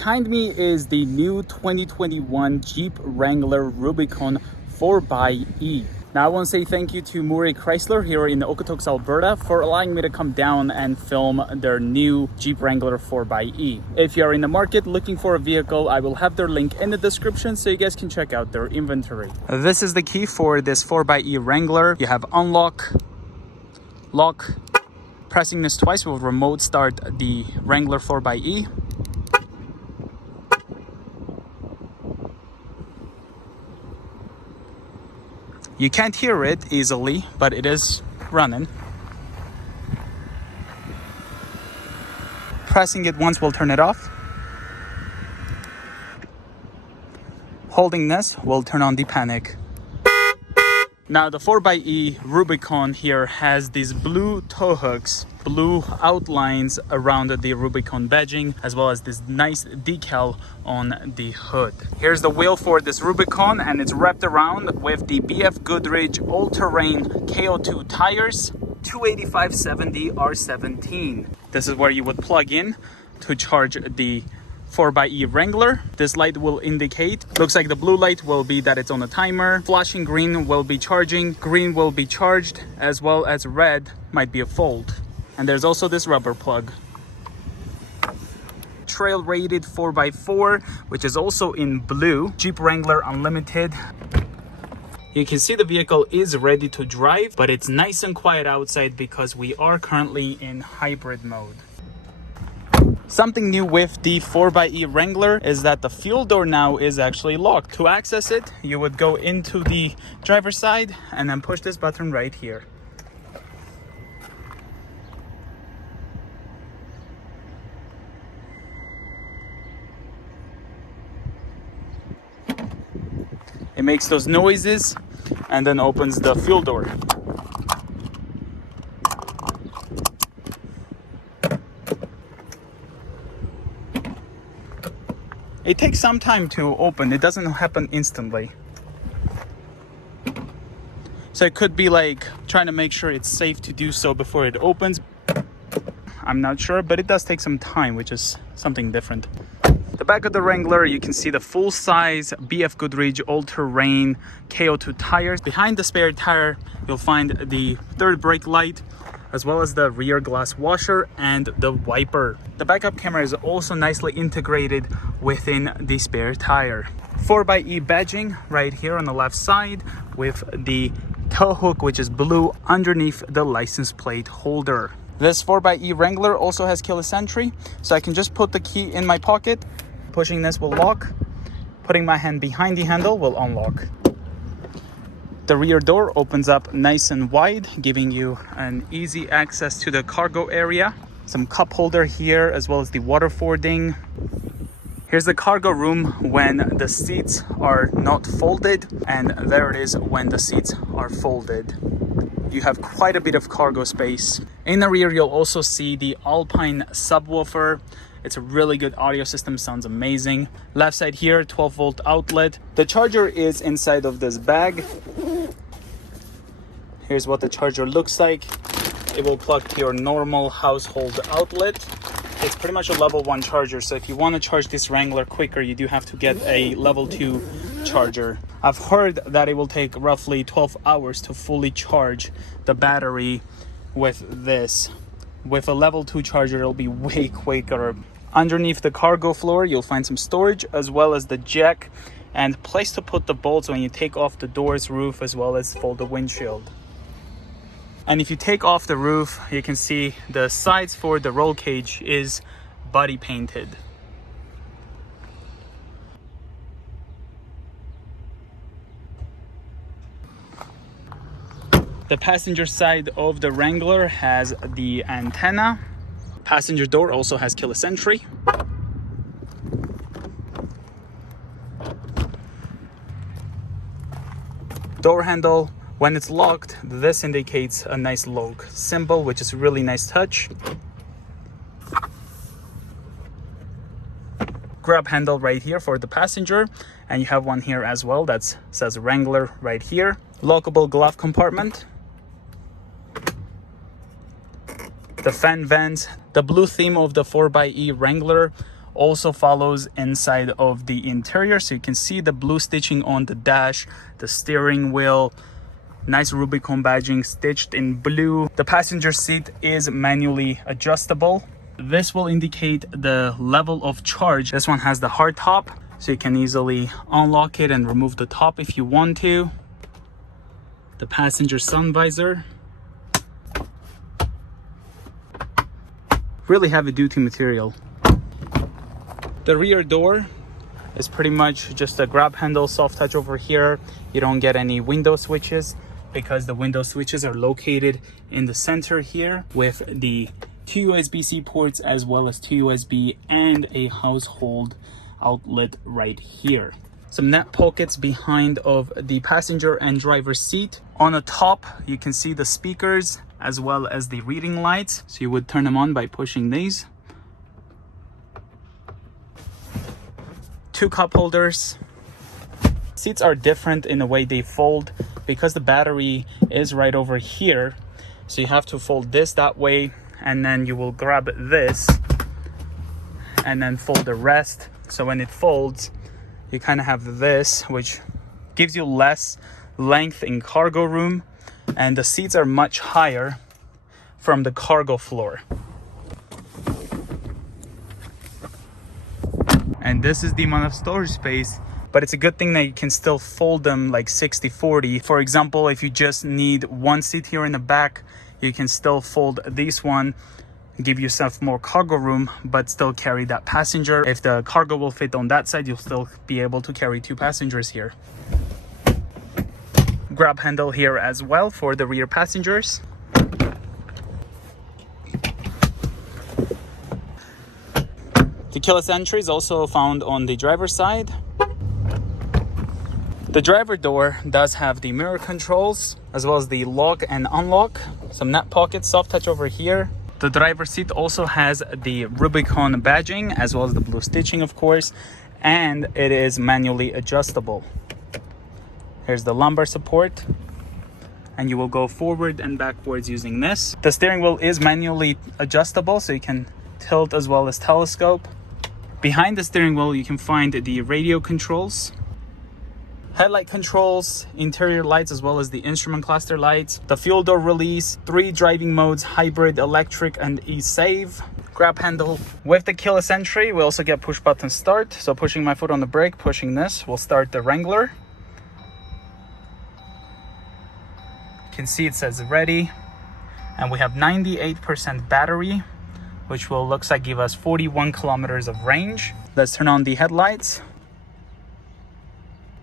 Behind me is the new 2021 Jeep Wrangler Rubicon 4xE. Now I want to say thank you to Murray Chrysler here in Okotoks, Alberta for allowing me to come down and film their new Jeep Wrangler 4xE. If you are in the market looking for a vehicle, I will have their link in the description so you guys can check out their inventory. This is the key for this 4xE Wrangler. You have unlock, lock. Pressing this twice will remote start the Wrangler 4xE. You can't hear it easily, but it is running. Pressing it once will turn it off. Holding this will turn on the panic. Now the 4xE Rubicon here has these blue tow hooks, blue outlines around the Rubicon badging, as well as this nice decal on the hood. Here's the wheel for this Rubicon, and it's wrapped around with the BF Goodrich all-terrain KO2 tires, 285/70 R17. This is where you would plug in to charge the 4xE Wrangler. This light will indicate, looks like the blue light will be that it's on a timer, flashing green will be charging, green will be charged, as well as red might be a fold. And there's also this rubber plug. Trail rated 4x4, which is also in blue. Jeep Wrangler Unlimited. You can see the vehicle is ready to drive, but it's nice and quiet outside because we are currently in hybrid mode. Something new with the 4xE Wrangler is that the fuel door now is actually locked. To access it, you would go into the driver's side and then push this button right here. It makes those noises and then opens the fuel door. It takes some time to open. It doesn't happen instantly. So it could be like trying to make sure it's safe to do so before it opens. I'm not sure, but it does take some time, which is something different. The back of the Wrangler, you can see the full-size BF Goodrich all-terrain KO2 tires. Behind the spare tire, you'll find the third brake light, as well as the rear glass washer and the wiper. The backup camera is also nicely integrated within the spare tire. 4xE badging right here on the left side with the tow hook, which is blue, underneath the license plate holder. This 4xE Wrangler also has keyless entry, so I can just put the key in my pocket. Pushing this will lock. Putting my hand behind the handle will unlock. The rear door opens up nice and wide, giving you an easy access to the cargo area. Some cup holder here, as well as the water fording. Here's the cargo room when the seats are not folded, and there it is when the seats are folded. You have quite a bit of cargo space. In the rear, you'll also see the Alpine subwoofer. It's a really good audio system, sounds amazing. Left side here, 12-volt outlet. The charger is inside of this bag. Here's what the charger looks like. It will plug to your normal household outlet. It's pretty much a level 1 charger, so if you want to charge this Wrangler quicker, you do have to get a level 2 charger. I've heard that it will take roughly 12 hours to fully charge the battery with this. With a level 2 charger, it'll be way quicker. Underneath the cargo floor, you'll find some storage, as well as the jack and place to put the bolts when you take off the doors, roof, as well as fold the windshield. And if you take off the roof, you can see the sides for the roll cage is body painted. The passenger side of the Wrangler has the antenna. Passenger door also has keyless entry. Door handle, when it's locked, this indicates a nice lock symbol, which is a really nice touch. Grab handle right here for the passenger, and you have one here as well that says Wrangler right here. Lockable glove compartment. The fan vents. The blue theme of the 4xE Wrangler also follows inside of the interior. So you can see the blue stitching on the dash, the steering wheel, nice Rubicon badging stitched in blue. The passenger seat is manually adjustable. This will indicate the level of charge. This one has the hard top, so you can easily unlock it and remove the top if you want to. The passenger sun visor. Really heavy duty material. The rear door is pretty much just a grab handle, soft touch over here. You don't get any window switches because the window switches are located in the center here with the 2 USB-C ports as well as 2 USB and a household outlet right here. Some net pockets behind of the passenger and driver seat. On the top, you can see the speakers as well as the reading lights. So you would turn them on by pushing these. 2 cup holders. Seats are different in the way they fold because the battery is right over here. So you have to fold this that way, and then you will grab this and then fold the rest. So when it folds, you kind of have this, which gives you less length in cargo room, and the seats are much higher from the cargo floor. And this is the amount of storage space, but it's a good thing that you can still fold them like 60-40. For example, if you just need one seat here in the back, you can still fold this one, give yourself more cargo room, but still carry that passenger. If the cargo will fit on that side, you'll still be able to carry 2 passengers here. Grab handle here as well for the rear passengers. The keyless entry is also found on the driver's side. The driver door does have the mirror controls as well as the lock and unlock. Some net pockets, soft touch over here. The driver's seat also has the Rubicon badging as well as the blue stitching, of course, and it is manually adjustable. Here's the lumbar support, and you will go forward and backwards using this. The steering wheel is manually adjustable, so you can tilt as well as telescope. Behind the steering wheel, you can find the radio controls, headlight controls, interior lights, as well as the instrument cluster lights, the fuel door release, 3 driving modes, hybrid, electric, and e-save. Grab handle. With the keyless entry, we also get push button start. So pushing my foot on the brake, pushing this will start the Wrangler. You can see it says ready, and we have 98% battery, which will looks like give us 41 kilometers of range. Let's turn on the headlights,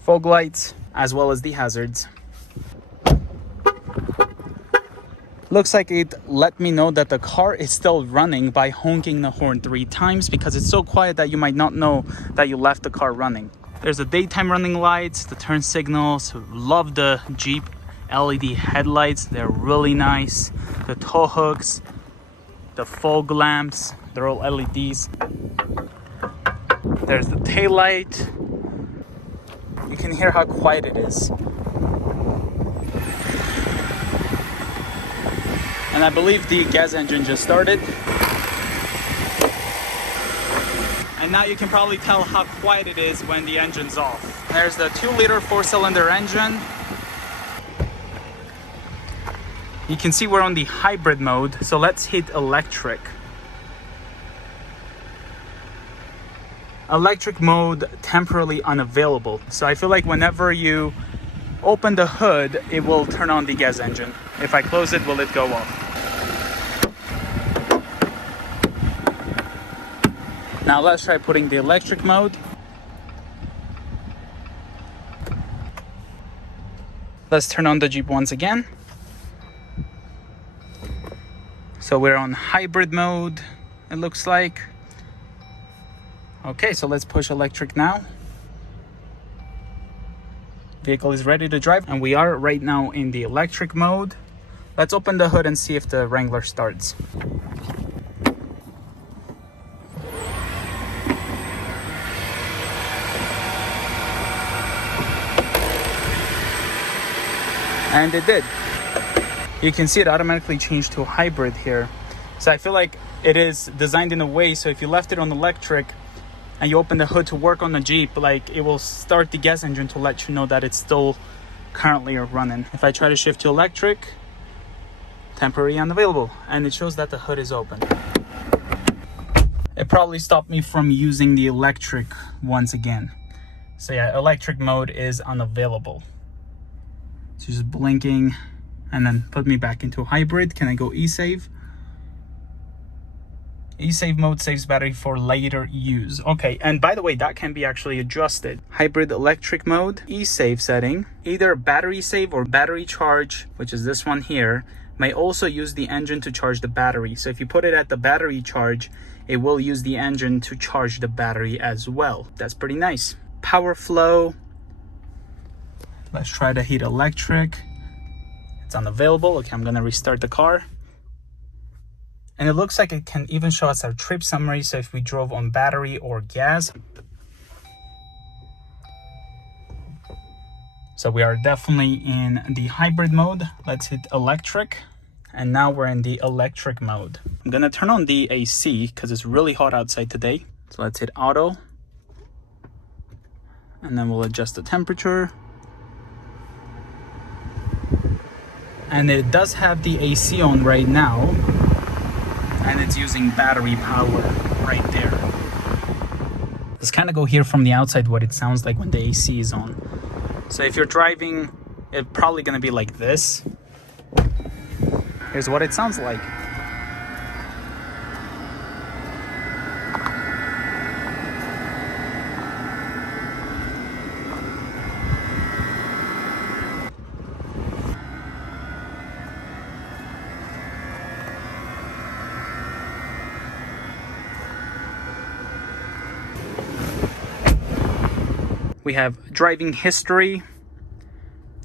fog lights, as well as the hazards. Looks like it let me know that the car is still running by honking the horn 3 times because it's so quiet that you might not know that you left the car running. There's the daytime running lights, the turn signals. Love the Jeep LED headlights, they're really nice. The tow hooks, the fog lamps, they're all LEDs. There's the tail light. You can hear how quiet it is. And I believe the gas engine just started. And now you can probably tell how quiet it is when the engine's off. There's the 2-liter 4-cylinder engine. You can see we're on the hybrid mode, so let's hit electric. Electric mode temporarily unavailable. So I feel like whenever you open the hood, it will turn on the gas engine. If I close it, will it go off? Now let's try putting the electric mode. Let's turn on the Jeep once again. So we're on hybrid mode, it looks like. Okay, so let's push electric now. Vehicle is ready to drive, and we are right now in the electric mode. Let's open the hood and see if the Wrangler starts. And it did. You can see it automatically changed to hybrid here. So I feel like it is designed in a way so if you left it on electric, and you open the hood to work on the Jeep, like it will start the gas engine to let you know that it's still currently running. If I try to shift to electric, temporary unavailable, and it shows that the hood is open. It probably stopped me from using the electric once again. So yeah, electric mode is unavailable. It's just blinking and then put me back into hybrid. Can I go e-save? E-save mode saves battery for later use. Okay, and by the way, that can be actually adjusted. Hybrid electric mode, e-save setting, either battery save or battery charge, which is this one here, may also use the engine to charge the battery. So if you put it at the battery charge, it will use the engine to charge the battery as well. That's pretty nice. Power flow. Let's try to heat electric. It's unavailable. Okay, I'm gonna restart the car. And it looks like it can even show us our trip summary. So if we drove on battery or gas. So we are definitely in the hybrid mode. Let's hit electric. And now we're in the electric mode. I'm gonna turn on the AC because it's really hot outside today. So let's hit auto. And then we'll adjust the temperature. And it does have the AC on right now. And it's using battery power right there. Let's kind of go here from the outside what it sounds like when the AC is on. So if you're driving, it's probably gonna be like this. Here's what it sounds like. We have driving history,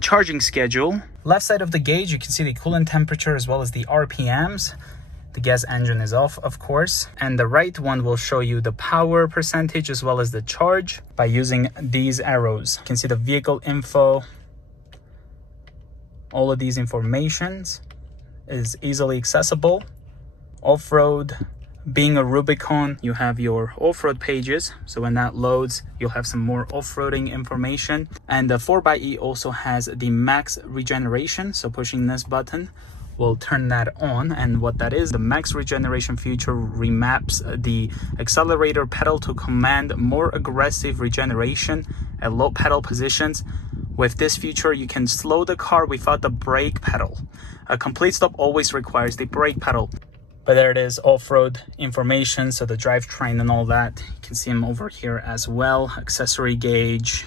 charging schedule. Left side of the gauge, you can see the coolant temperature as well as the RPMs. The gas engine is off, of course. And the right one will show you the power percentage as well as the charge by using these arrows. You can see the vehicle info. All of these informations is easily accessible. Off-road. Being a Rubicon, you have your off-road pages. So when that loads, you'll have some more off-roading information. And the 4xE also has the max regeneration. So pushing this button will turn that on. And what that is, the max regeneration feature remaps the accelerator pedal to command more aggressive regeneration at low pedal positions. With this feature, you can slow the car without the brake pedal. A complete stop always requires the brake pedal. But there it is, off-road information, so the drivetrain and all that. You can see them over here as well. Accessory gauge,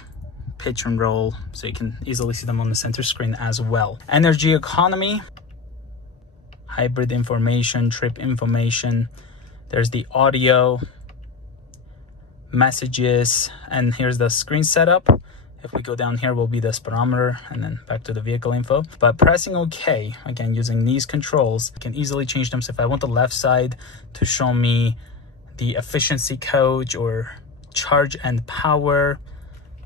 pitch and roll, so you can easily see them on the center screen as well. Energy economy, hybrid information, trip information. There's the audio, messages, and here's the screen setup. If we go down here will be the speedometer and then back to the vehicle info. But pressing OK, again, using these controls, I can easily change them. So if I want the left side to show me the efficiency coach or charge and power,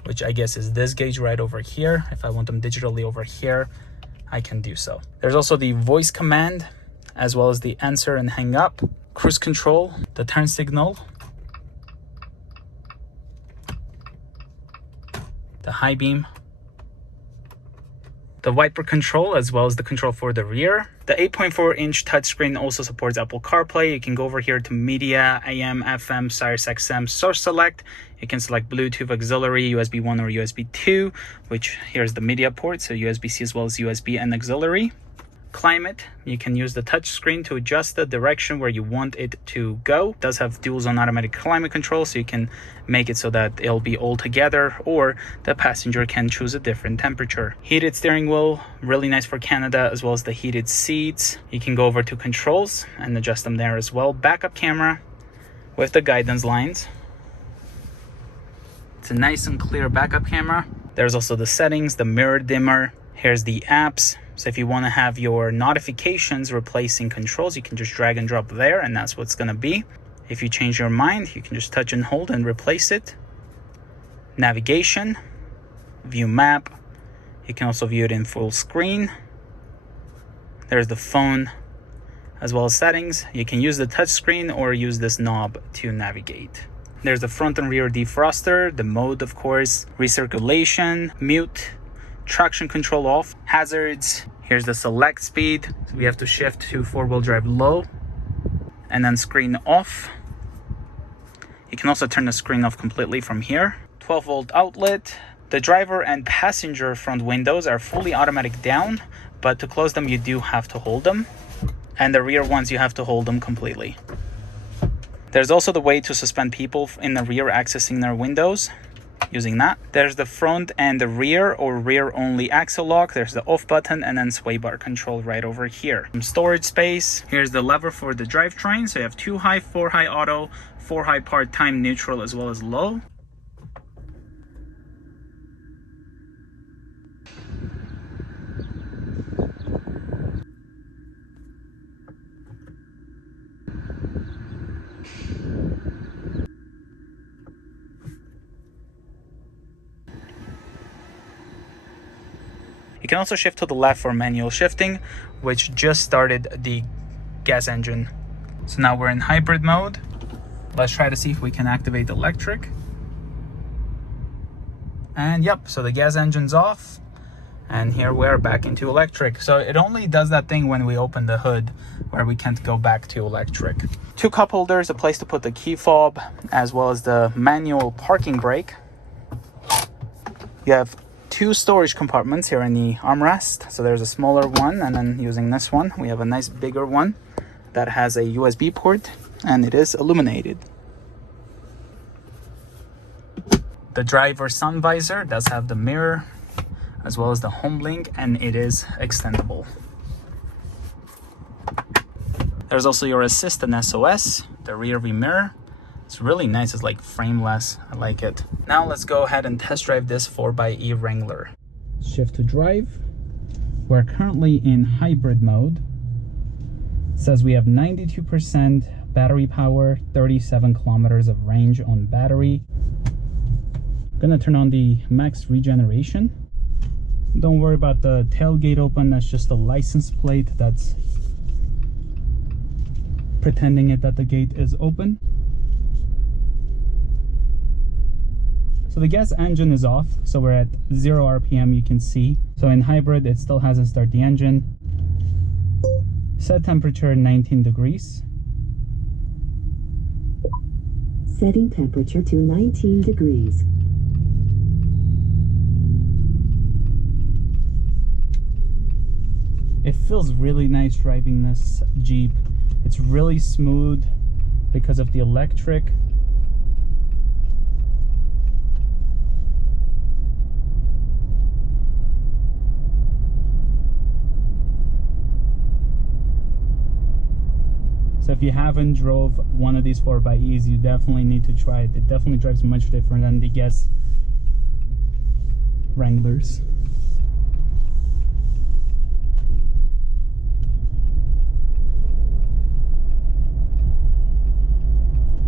which I guess is this gauge right over here. If I want them digitally over here, I can do so. There's also the voice command, as well as the answer and hang up, cruise control, the turn signal, the high beam, the wiper control, as well as the control for the rear. The 8.4-inch touchscreen also supports Apple Carplay. You can go over here to media, AM, FM, Sirius XM, source select. You can select Bluetooth, auxiliary, USB 1 or USB 2, which here's the media port, so USB-C as well as USB and auxiliary. Climate, you can use the touch screen to adjust the direction where you want it to go. It does have dual zone automatic climate control, so you can make it so that it'll be all together, or the passenger can choose a different temperature. Heated steering wheel, really nice for Canada, as well as the heated seats. You can go over to controls and adjust them there as well. Backup camera with the guidance lines. It's a nice and clear backup camera. There's also the settings, the mirror dimmer. Here's the apps. So if you want to have your notifications replacing controls, you can just drag and drop there, and that's what's going to be. If you change your mind, you can just touch and hold and replace it. Navigation, view map. You can also view it in full screen. There's the phone, as well as settings. You can use the touch screen or use this knob to navigate. There's the front and rear defroster, the mode, of course, recirculation, mute, traction control off, hazards. Here's the select speed. So we have to shift to 4-wheel drive low and then screen off. You can also turn the screen off completely from here. 12-volt outlet. The driver and passenger front windows are fully automatic down, but to close them you do have to hold them. And the rear ones you have to hold them completely. There's also the way to suspend people in the rear accessing their windows using that. There's the front and the rear or rear only axle lock. There's the off button and then sway bar control right over here. Some storage space. Here's the lever for the drivetrain. So you have 2 high, 4 high auto, 4 high part-time, neutral, as well as low. You can also shift to the left for manual shifting, which just started the gas engine. So now we're in hybrid mode. Let's try to see if we can activate electric. And yep, so the gas engine's off. And here we're back into electric. So it only does that thing when we open the hood where we can't go back to electric. 2 cup holders, a place to put the key fob, as well as the manual parking brake. You have 2 storage compartments here in the armrest. So there's a smaller one, and then using this one, we have a nice bigger one that has a USB port, and it is illuminated. The driver sun visor does have the mirror, as well as the home link, and it is extendable. There's also your assist and SOS, the rear view mirror. It's really nice, it's like frameless, I like it. Now let's go ahead and test drive this 4xe Wrangler. Shift to drive. We're currently in hybrid mode. It says we have 92% battery power, 37 kilometers of range on battery. I'm gonna turn on the max regeneration. Don't worry about the tailgate open, that's just a license plate that's pretending that the gate is open. So the gas engine is off, so we're at 0 RPM, you can see. So in hybrid, it still hasn't started the engine. Set temperature 19 degrees. Setting temperature to 19 degrees. It feels really nice driving this Jeep. It's really smooth because of the electric. So if you haven't drove one of these 4xEs, you definitely need to try it. It definitely drives much different than the gas Wranglers.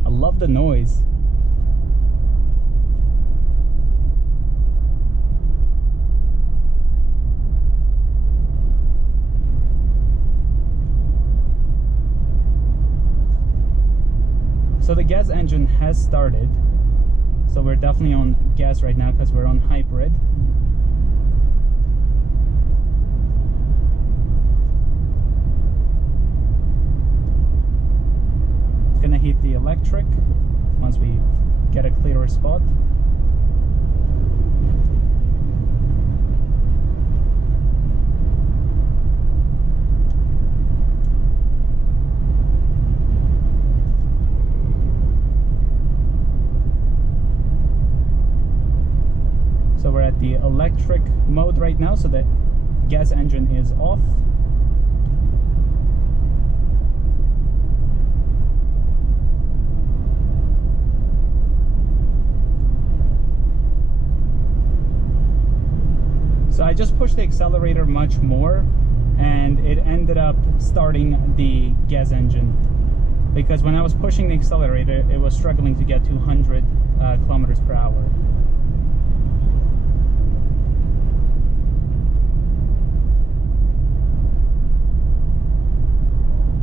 I love the noise. So the gas engine has started. So we're definitely on gas right now because we're on hybrid. It's gonna hit the electric once we get a clearer spot. So we're at the electric mode right now, so the gas engine is off. So I just pushed the accelerator much more and it ended up starting the gas engine, because when I was pushing the accelerator it was struggling to get to 100 kilometers per hour.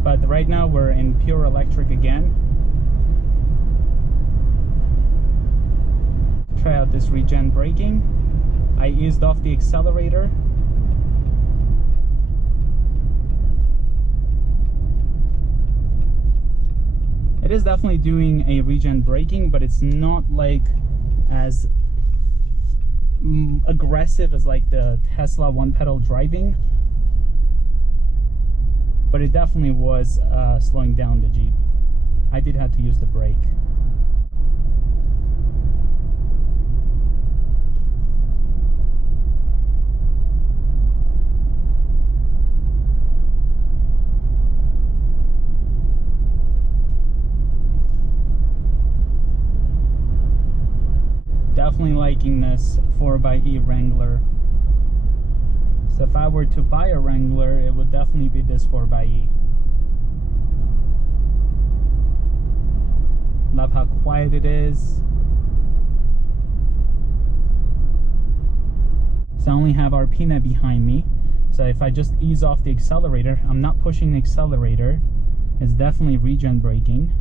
But right now we're in pure electric again. try out this regen braking. I eased off the accelerator. It is definitely doing a regen braking, but it's not like as aggressive as like the Tesla one pedal driving. But it definitely was slowing down the Jeep. I did have to use the brake. Definitely liking this 4xe Wrangler. So if I were to buy a Wrangler, it would definitely be this 4xe. Love how quiet it is. So I only have our peanut behind me. So if I just ease off the accelerator, I'm not pushing the accelerator. It's definitely regen braking.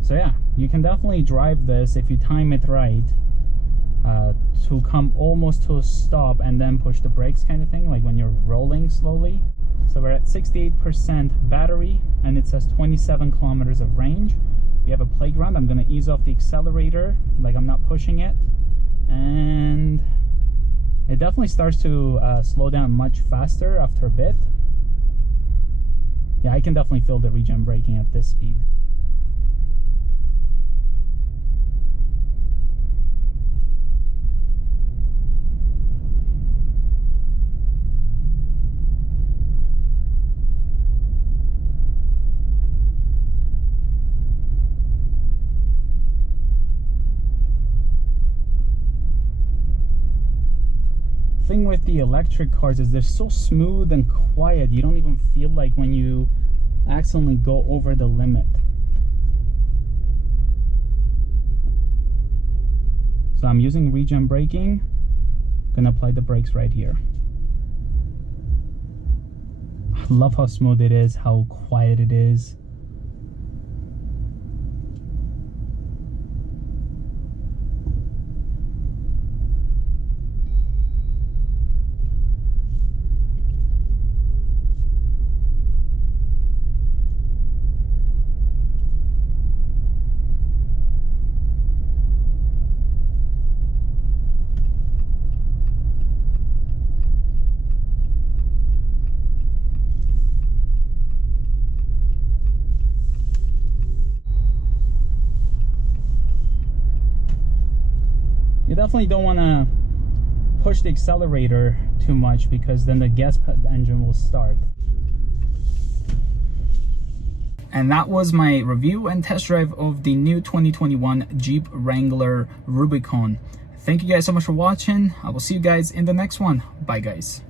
So yeah, you can definitely drive this if you time it right, to come almost to a stop and then push the brakes kind of thing, like when you're rolling slowly. So we're at 68% battery and it says 27 kilometers of range. We have a playground. I'm going to ease off the accelerator, like I'm not pushing it. And it definitely starts to slow down much faster after a bit. Yeah, I can definitely feel the regen braking at this speed. Thing with the electric cars is they're so smooth and quiet, you don't even feel like when you accidentally go over the limit. So I'm using regen braking. Gonna apply the brakes right here. I love how smooth it is, how quiet it is. You definitely don't want to push the accelerator too much because then the gas engine will start. And that was my review and test drive of the new 2021 Jeep Wrangler Rubicon. Thank you guys so much for watching. I will see you guys in the next one. Bye guys.